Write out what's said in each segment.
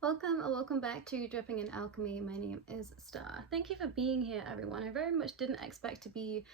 Welcome or welcome back to Dripping in Alchemy. My name is Starr. Thank you for being here, everyone. I very much didn't expect to be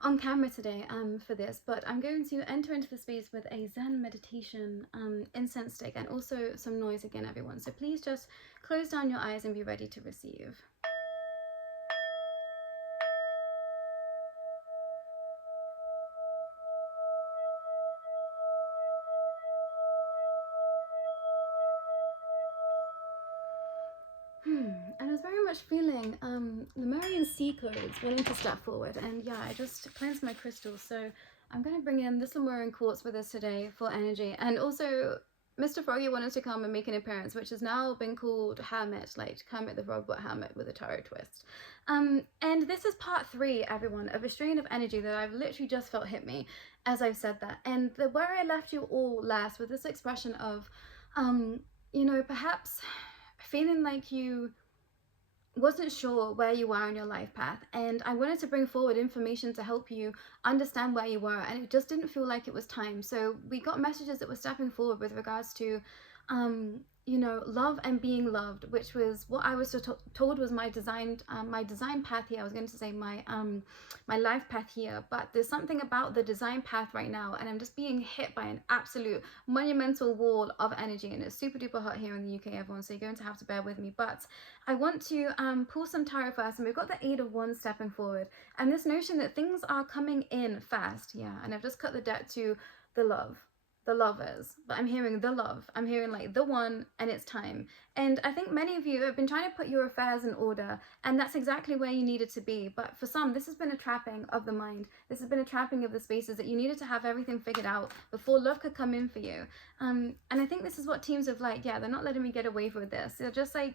on camera today for this, but I'm going to enter into the space with a Zen meditation incense stick and also some noise again, everyone. So please just close down your eyes and be ready to receive. And I was very much feeling the Marian sea codes wanting to step forward, and yeah, I just cleansed my crystals. So I'm going to bring in this Lemurian quartz with us today for energy, and also Mr. Froggy wanted to come and make an appearance, which has now been called Hermit, like Kermit the Frog, but Hermit with a tarot twist. And this is part 3, everyone, of a strain of energy that I've literally just felt hit me as I've said that. And where I left you all last with this expression of, you know, perhaps feeling like you wasn't sure where you are in your life path, and I wanted to bring forward information to help you understand where you were, and it just didn't feel like it was time. So we got messages that were stepping forward with regards to you know, love and being loved, which was what I was told was my design path here. I was going to say my life path here, but there's something about the design path right now, and I'm just being hit by an absolute monumental wall of energy, and it's super duper hot here in the UK, everyone, so you're going to have to bear with me. But I want to pull some tarot first, and we've got the 8 of Wands stepping forward, and this notion that things are coming in fast. Yeah, and I've just cut the deck to the love, the lovers, but I'm hearing the love, I'm hearing like the one, and it's time. And I think many of you have been trying to put your affairs in order, and that's exactly where you needed to be. But for some, this has been a trapping of the mind. This has been a trapping of the spaces that you needed to have everything figured out before love could come in for you. And I think this is what teams of like, yeah, they're not letting me get away with this. They're just like,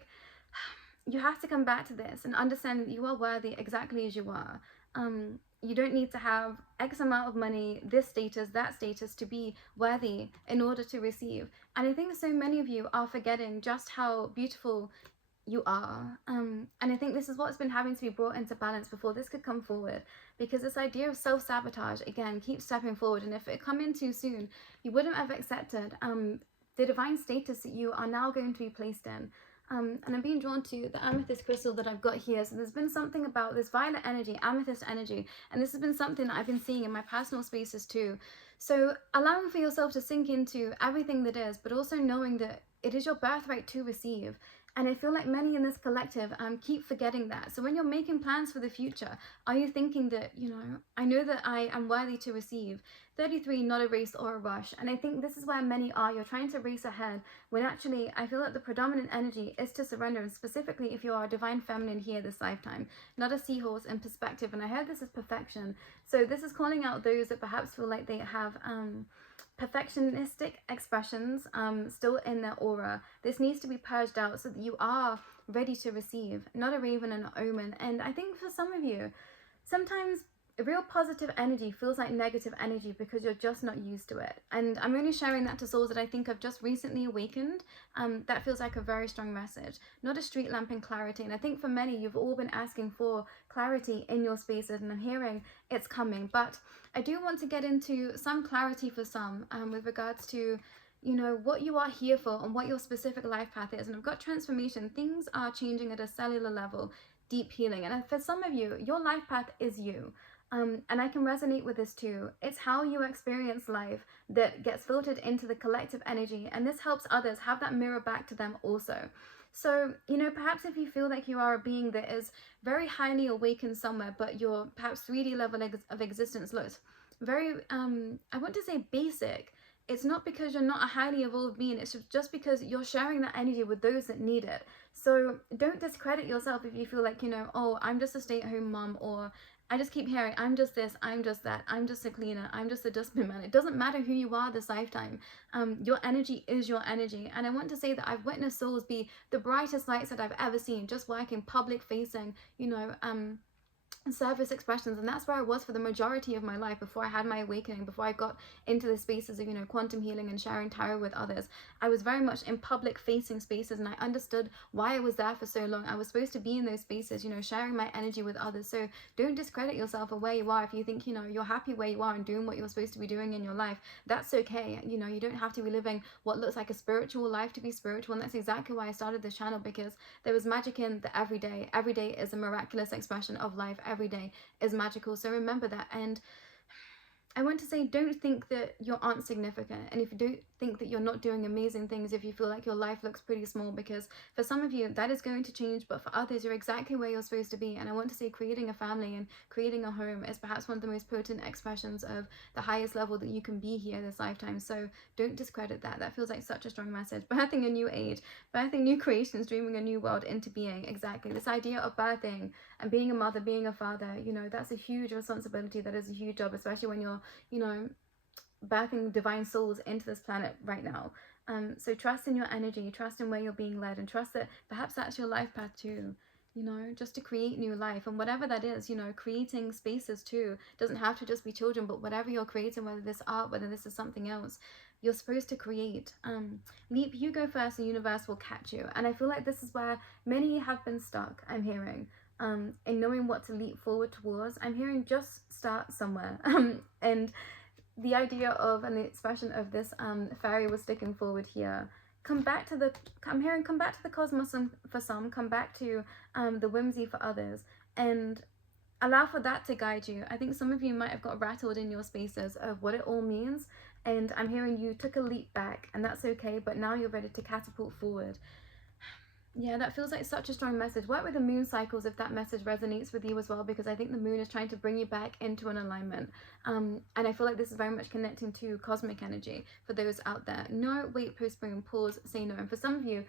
you have to come back to this and understand that you are worthy exactly as you are. You don't need to have X amount of money, this status, that status to be worthy in order to receive. And I think so many of you are forgetting just how beautiful you are. And I think this is what's been having to be brought into balance before this could come forward, because this idea of self-sabotage, again, keeps stepping forward. And if it come in too soon, you wouldn't have accepted the divine status that you are now going to be placed in. And I'm being drawn to the amethyst crystal that I've got here. So there's been something about this violet energy, amethyst energy, and this has been something that I've been seeing in my personal spaces too. So allowing for yourself to sink into everything that is, but also knowing that it is your birthright to receive. And I feel like many in this collective keep forgetting that. So when you're making plans for the future, are you thinking that, you know, I know that I am worthy to receive? 33, not a race or a rush. And I think this is where many are. You're trying to race ahead, when actually I feel like the predominant energy is to surrender. And specifically if you are a divine feminine here this lifetime, not a seahorse in perspective. And I heard this is perfection. So this is calling out those that perhaps feel like they have perfectionistic expressions still in their aura. This needs to be purged out so that you are ready to receive, not a raven and an omen. And I think for some of you, sometimes real positive energy feels like negative energy because you're just not used to it. And I'm only sharing that to souls that I think have just recently awakened. That feels like a very strong message, not a street lamp in clarity. And I think for many, you've all been asking for clarity in your spaces, and I'm hearing it's coming. But I do want to get into some clarity for some with regards to, you know, what you are here for and what your specific life path is. And I've got transformation. Things are changing at a cellular level, deep healing. And for some of you, your life path is you. And I can resonate with this too. It's how you experience life that gets filtered into the collective energy, and this helps others have that mirror back to them also. So, you know, perhaps if you feel like you are a being that is very highly awakened somewhere, but your perhaps 3D level of existence looks very, I want to say basic. It's not because you're not a highly evolved being, it's just because you're sharing that energy with those that need it. So don't discredit yourself if you feel like, you know, oh, I'm just a stay-at-home mom, or I just keep hearing, I'm just this, I'm just that, I'm just a cleaner, I'm just a dustbin man. It doesn't matter who you are this lifetime. Your energy is your energy. And I want to say that I've witnessed souls be the brightest lights that I've ever seen, just working public facing, you know, surface expressions, and that's where I was for the majority of my life before I had my awakening, before I got into the spaces of, you know, quantum healing and sharing tarot with others. I was very much in public facing spaces, and I understood why I was there for so long. I was supposed to be in those spaces, you know, sharing my energy with others. So don't discredit yourself or where you are. If you think, you know, you're happy where you are and doing what you're supposed to be doing in your life, that's okay. You know, you don't have to be living what looks like a spiritual life to be spiritual. And that's exactly why I started this channel, because there was magic in the everyday. Every day is a miraculous expression of life. Every day is magical. So remember that. And I want to say, don't think that you aren't significant, and if you don't think that you're not doing amazing things, if you feel like your life looks pretty small, because for some of you that is going to change, but for others you're exactly where you're supposed to be. And I want to say, creating a family and creating a home is perhaps one of the most potent expressions of the highest level that you can be here this lifetime. So don't discredit that. That feels like such a strong message. Birthing a new age, birthing new creations, dreaming a new world into being. Exactly, this idea of birthing and being a mother, being a father, you know, that's a huge responsibility. That is a huge job, especially when you're, you know, birthing divine souls into this planet right now. So trust in your energy, trust in where you're being led, and trust that perhaps that's your life path too, you know, just to create new life. And whatever that is, you know, creating spaces too, doesn't have to just be children, but whatever you're creating, whether this art, whether this is something else, you're supposed to create. Leap, you go first, the universe will catch you. And I feel like this is where many have been stuck, I'm hearing, in knowing what to leap forward towards. I'm hearing just start somewhere. And the idea of, and the expression of this fairy was sticking forward here. Come back to the, I'm hearing, come back to the cosmos for some, come back to the whimsy for others, and allow for that to guide you. I think some of you might have got rattled in your spaces of what it all means, and I'm hearing you took a leap back, and that's okay, but now you're ready to catapult forward. Yeah, that feels like such a strong message. Work with the moon cycles if that message resonates with you as well, because I think the moon is trying to bring you back into an alignment. And I feel like this is very much connecting to cosmic energy for those out there. No, wait, postpone, pause, say no. And for some of you,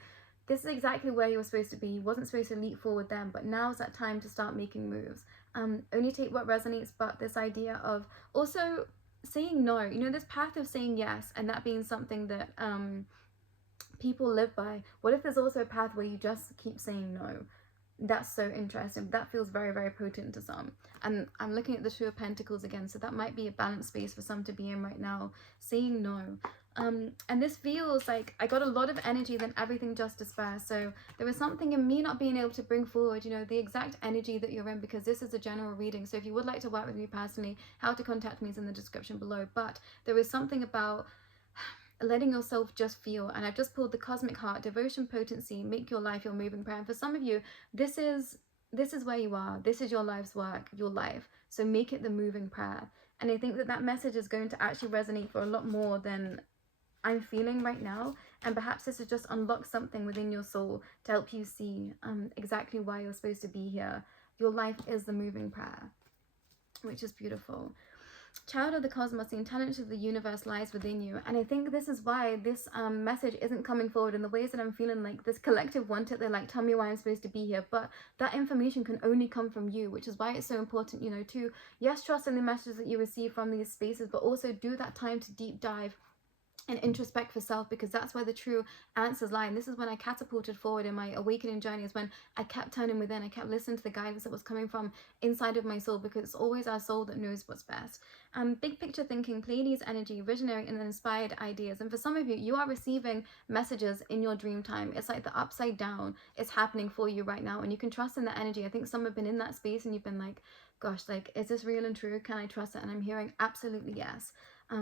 this is exactly where you were supposed to be. You wasn't supposed to leap forward then, but now's that time to start making moves. Only take what resonates, but this idea of also saying no, you know, this path of saying yes, and that being something that people live by. What if there's also a path where you just keep saying no? That's so interesting. That feels very, very potent to some. And I'm looking at the Two of Pentacles again, so that might be a balanced space for some to be in right now, saying no. And this feels like I got a lot of energy, then everything just dispersed. So there was something in me not being able to bring forward, you know, the exact energy that you're in, because this is a general reading. So if you would like to work with me personally, how to contact me is in the description below. But there is something about letting yourself just feel. And I've just pulled the Cosmic Heart, devotion, potency, make your life your moving prayer. And for some of you, this is where you are. This is your life's work, your life. So make it the moving prayer. And I think that that message is going to actually resonate for a lot more than I'm feeling right now. And perhaps this has just unlocked something within your soul to help you see exactly why you're supposed to be here. Your life is the moving prayer, which is beautiful. Child of the cosmos, the intelligence of the universe lies within you. And I think this is why this message isn't coming forward in the ways that I'm feeling like this collective want it. They're like, tell me why I'm supposed to be here. But that information can only come from you, which is why it's so important, you know, to, yes, trust in the messages that you receive from these spaces, but also do that time to deep dive and introspect for self, because that's where the true answers lie. And this is when I catapulted forward in my awakening journey, is when I kept turning within. I kept listening to the guidance that was coming from inside of my soul, because it's always our soul that knows what's best. Big picture thinking, Pleiades energy, visionary and inspired ideas. And for some of you, you are receiving messages in your dream time. It's like the upside down is happening for you right now, and you can trust in the energy. I think some have been in that space and you've been like, gosh, like, is this real and true? Can I trust it? And I'm hearing absolutely yes.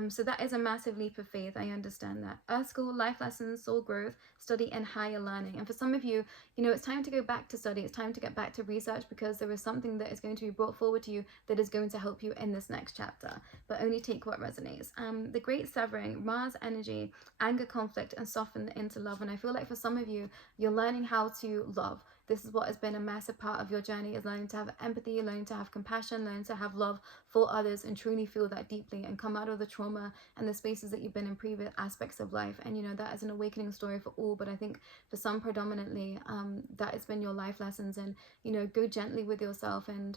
So that is a massive leap of faith. I understand that. Earth School, life lessons, soul growth, study and higher learning. And for some of you, you know, it's time to go back to study. It's time to get back to research, because there is something that is going to be brought forward to you that is going to help you in this next chapter. But only take what resonates. The great severing, Mars energy, anger, conflict, and soften into love. And I feel like for some of you, you're learning how to love. This is what has been a massive part of your journey, is learning to have empathy, learning to have compassion, learning to have love for others, and truly feel that deeply and come out of the trauma and the spaces that you've been in previous aspects of life. And you know, that is an awakening story for all, but I think for some predominantly, that has been your life lessons. And you know, go gently with yourself and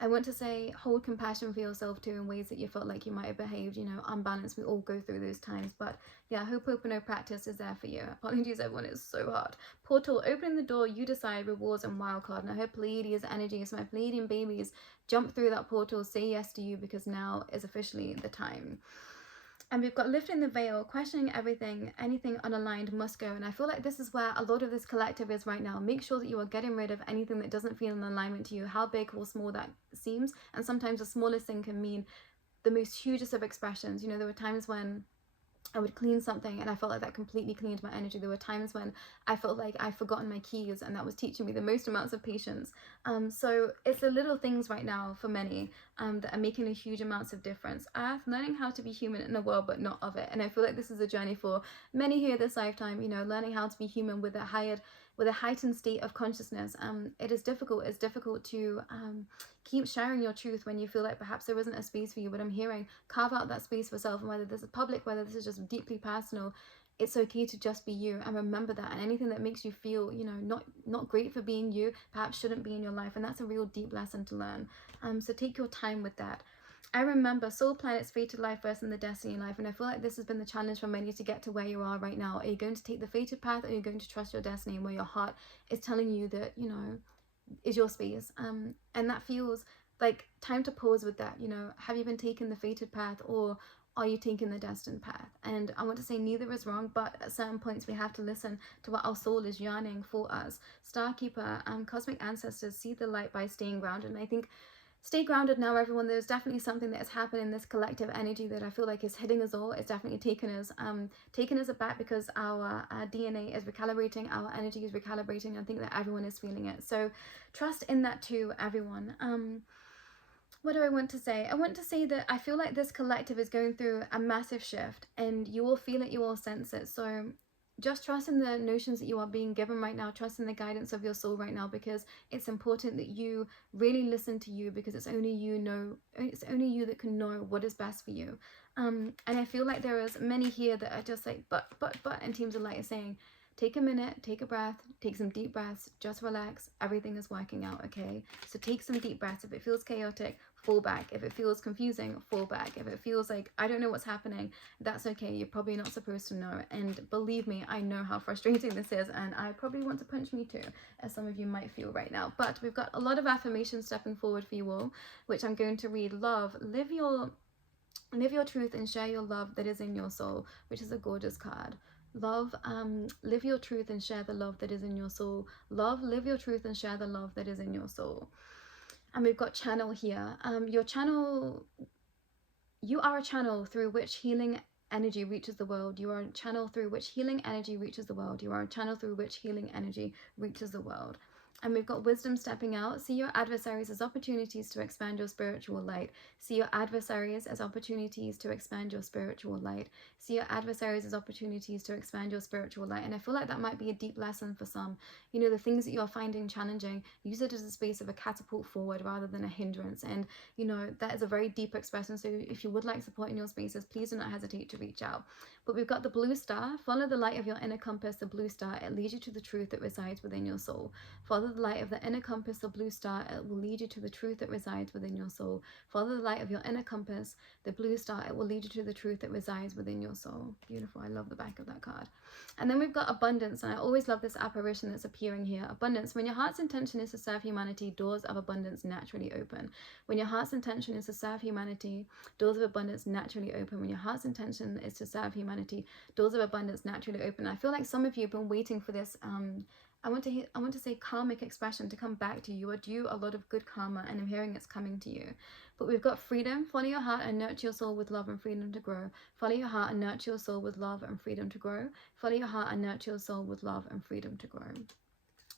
I want to say hold compassion for yourself too in ways that you felt like you might have behaved, you know, unbalanced. We all go through those times. But yeah, Ho'oponopono practice is there for you. Apologies, everyone, it's so hard. Portal, opening the door, you decide, rewards and wildcard. And I heard Pleiadian energy, so my Pleiadian babies jump through that portal, say yes to you, because now is officially the time. And we've got lifting the veil, questioning everything, anything unaligned must go. And I feel like this is where a lot of this collective is right now. Make sure that you are getting rid of anything that doesn't feel in alignment to you, how big or small that seems. And sometimes the smallest thing can mean the most hugest of expressions. You know, there were times when I would clean something and I felt like that completely cleaned my energy. There were times when I felt like I'd forgotten my keys, and that was teaching me the most amounts of patience. So it's the little things right now for many that are making a huge amounts of difference. Learning how to be human in the world but not of it. And I feel like this is a journey for many here this lifetime, you know, learning how to be human with a heightened state of consciousness. It is difficult. It's difficult to keep sharing your truth when you feel like perhaps there isn't a space for you. But I'm hearing, carve out that space for yourself, and whether this is public, whether this is just deeply personal, it's okay to just be you, and remember that. And anything that makes you feel, you know, not great for being you, perhaps shouldn't be in your life. And that's a real deep lesson to learn. So take your time with that. I remember soul planets, fated life versus the destiny life, and I feel like this has been the challenge for many to get to where you are right now. Are you going to take the fated path, or are you going to trust your destiny and where your heart is telling you that, you know, is your space? And that feels like time to pause with that. You know, have you been taking the fated path, or are you taking the destined path? And I want to say neither is wrong, but at certain points we have to listen to what our soul is yearning for us. Starkeeper, cosmic ancestors, see the light by staying grounded. And I think stay grounded now, everyone. There's definitely something that has happened in this collective energy that I feel like is hitting us all. It's definitely taken us aback, because our DNA is recalibrating, our energy is recalibrating. I think that everyone is feeling it. So trust in that too, everyone. What do I want to say? I want to say that I feel like this collective is going through a massive shift, and you will feel it, you will sense it. So just trust in the notions that you are being given right now. Trust in the guidance of your soul right now, because it's important that you really listen to you, because it's only you that can know what is best for you. And I feel like there is many here that are just like but and teams of light are saying, take a minute, take a breath, take some deep breaths, just relax, everything is working out, okay? So take some deep breaths. If it feels chaotic, fall back. If it feels confusing, fall back. If it feels like I don't know what's happening, that's okay. You're probably not supposed to know. And believe me, I know how frustrating this is, and I probably want to punch me too, as some of you might feel right now. But we've got a lot of affirmations stepping forward for you all, which I'm going to read. Love, live your truth and share your love that is in your soul, which is a gorgeous card. Love, live your truth and share the love that is in your soul. Love, live your truth and share the love that is in your soul. And we've got channel here. Your channel, you are a channel through which healing energy reaches the world. You are a channel through which healing energy reaches the world. You are a channel through which healing energy reaches the world. And we've got wisdom stepping out. See your adversaries as opportunities to expand your spiritual light. See your adversaries as opportunities to expand your spiritual light. See your adversaries as opportunities to expand your spiritual light. And I feel like that might be a deep lesson for some. You know, the things that you're finding challenging, use it as a space of a catapult forward rather than a hindrance. And, you know, that is a very deep expression. So if you would like support in your spaces, please do not hesitate to reach out. But we've got the blue star. Follow the light of your inner compass, the blue star. It leads you to the truth that resides within your soul. Follow the light of the inner compass, the blue star. It will lead you to the truth that resides within your soul. Follow the light of your inner compass, the blue star. It will lead you to the truth that resides within your soul. Beautiful. I love the back of that card. And then we've got abundance. And I always love this apparition that's appearing here. Abundance. When your heart's intention is to serve humanity, doors of abundance naturally open. When your heart's intention is to serve humanity, doors of abundance naturally open. When your heart's intention is to serve humanity, doors of abundance naturally open. I feel like some of you have been waiting for this I want to say karmic expression to come back to you. You are due a lot of good karma, and I'm hearing it's coming to you. But we've got freedom. Follow your heart and nurture your soul with love and freedom to grow. Follow your heart and nurture your soul with love and freedom to grow. Follow your heart and nurture your soul with love and freedom to grow.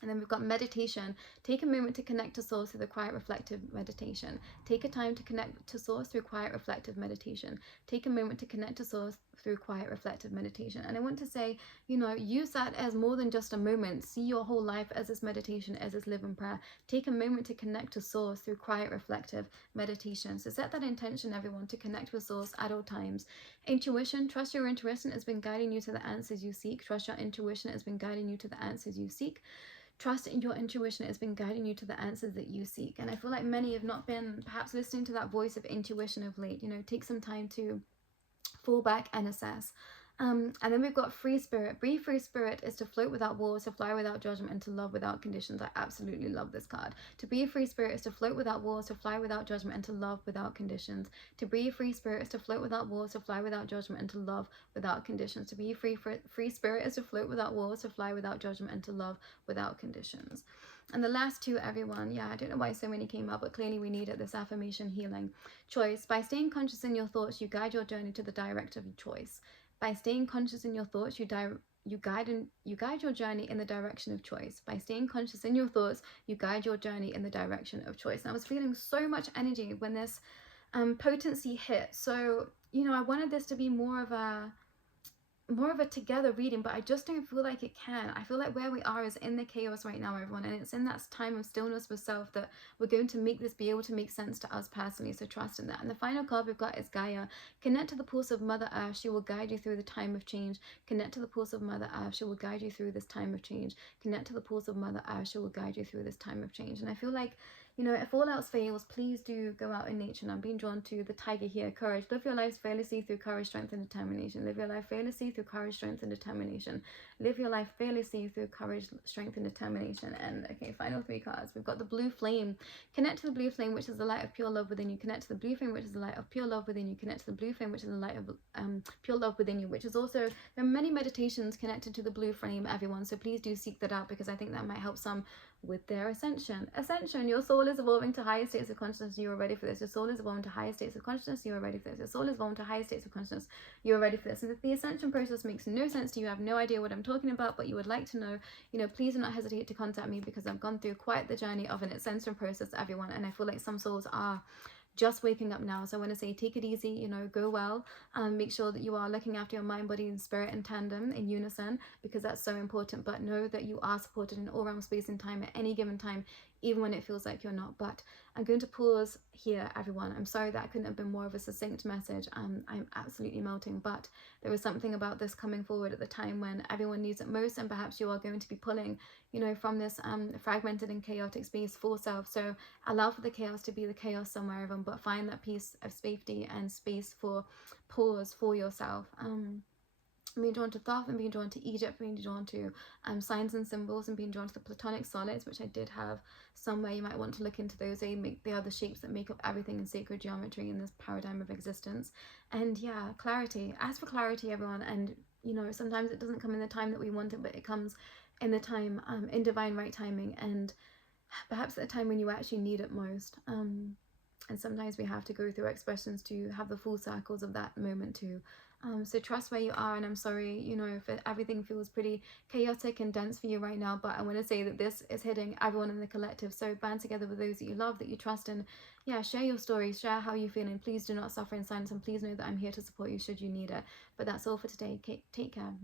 And then we've got meditation. Take a moment to connect to source through the quiet reflective meditation. Take a time to connect to source through quiet reflective meditation. Take a moment to connect to source through quiet reflective meditation. And I want to say, you know, use that as more than just a moment. See your whole life as this meditation, as this living prayer. Take a moment to connect to source through quiet reflective meditation. So set that intention, everyone, to connect with source at all times. Intuition, trust your intuition has been guiding you to the answers you seek. Trust your intuition has been guiding you to the answers you seek. Trust in your intuition has been guiding you to the answers that you seek. And I feel like many have not been perhaps listening to that voice of intuition of late. You know, take some time to fall back and assess. And then we've got free spirit. Be free spirit is to float without walls, to fly without judgment, and to love without conditions. I absolutely love this card. To be a free spirit is to float without walls, to fly without judgment, and to love without conditions. To be a free spirit is to float without walls, to fly without judgment, and to love without conditions. To be a free spirit is to float without walls, to fly without judgment, and to love without conditions. And the last two, everyone, yeah, I don't know why so many came up, but clearly we need it, this affirmation healing. Choice. By staying conscious in your thoughts, you guide your journey to the direction of choice. By staying conscious in your thoughts, you guide your journey in the direction of choice. By staying conscious in your thoughts, you guide your journey in the direction of choice. And I was feeling so much energy when this potency hit. So, you know, I wanted this to be more of a together reading, but I just don't feel like it can. I feel like where we are is in the chaos right now, everyone, and it's in that time of stillness with self that we're going to make this be able to make sense to us personally. So trust in that. And the final card we've got is Gaia. Connect to the pulse of Mother Earth. She will guide you through the time of change. Connect to the pulse of Mother Earth. She will guide you through this time of change. Connect to the pulse of Mother Earth. She will guide you through this time of change. And I feel like, you know, if all else fails, please do go out in nature. And I'm being drawn to the tiger here. Courage. Live your life fearlessly through courage, strength, and determination. Live your life fearlessly through courage, strength, and determination. Live your life fearlessly through courage, strength, and determination. And okay, final three cards. We've got the blue flame. Connect to the blue flame, which is the light of pure love within you. Connect to the blue flame, which is the light of pure love within you. Connect to the blue flame, which is the light of pure love within you, which is also, there are many meditations connected to the blue flame, everyone. So please do seek that out, because I think that might help some with their ascension. Your soul is evolving to higher states of consciousness. You are ready for this. Your soul is evolving to higher states of consciousness. You are ready for this. Your soul is evolving to higher states of consciousness. You are ready for this. And if the ascension process makes no sense to you, I have no idea what I'm talking about, but you would like to know, you know, please do not hesitate to contact me, because I've gone through quite the journey of an ascension process, everyone, and I feel like some souls are just waking up now. So I want to say, take it easy, you know, go well, make sure that you are looking after your mind, body, and spirit in tandem, in unison, because that's so important. But know that you are supported in all realm, space, and time at any given time, even when it feels like you're not. But I'm going to pause here, everyone. I'm sorry that I couldn't have been more of a succinct message. I'm absolutely melting, but there was something about this coming forward at the time when everyone needs it most, and perhaps you are going to be pulling, you know, from this fragmented and chaotic space for self. So allow for the chaos to be the chaos somewhere, everyone, but find that piece of safety and space for pause for yourself. Being drawn to Thoth, and being drawn to Egypt, being drawn to signs and symbols, and being drawn to the Platonic solids, which I did have somewhere. You might want to look into those. They are the shapes that make up everything in sacred geometry in this paradigm of existence. And yeah, clarity. Ask for clarity, everyone. And you know, sometimes it doesn't come in the time that we want it, but it comes in the time, in divine right timing, and perhaps at a time when you actually need it most. And sometimes we have to go through expressions to have the full circles of that moment too. So trust where you are, and I'm sorry, you know, if everything feels pretty chaotic and dense for you right now, but I want to say that this is hitting everyone in the collective. So band together with those that you love, that you trust, and yeah, share your stories, share how you feel, and please do not suffer in silence, and please know that I'm here to support you should you need it. But that's all for today. Take care.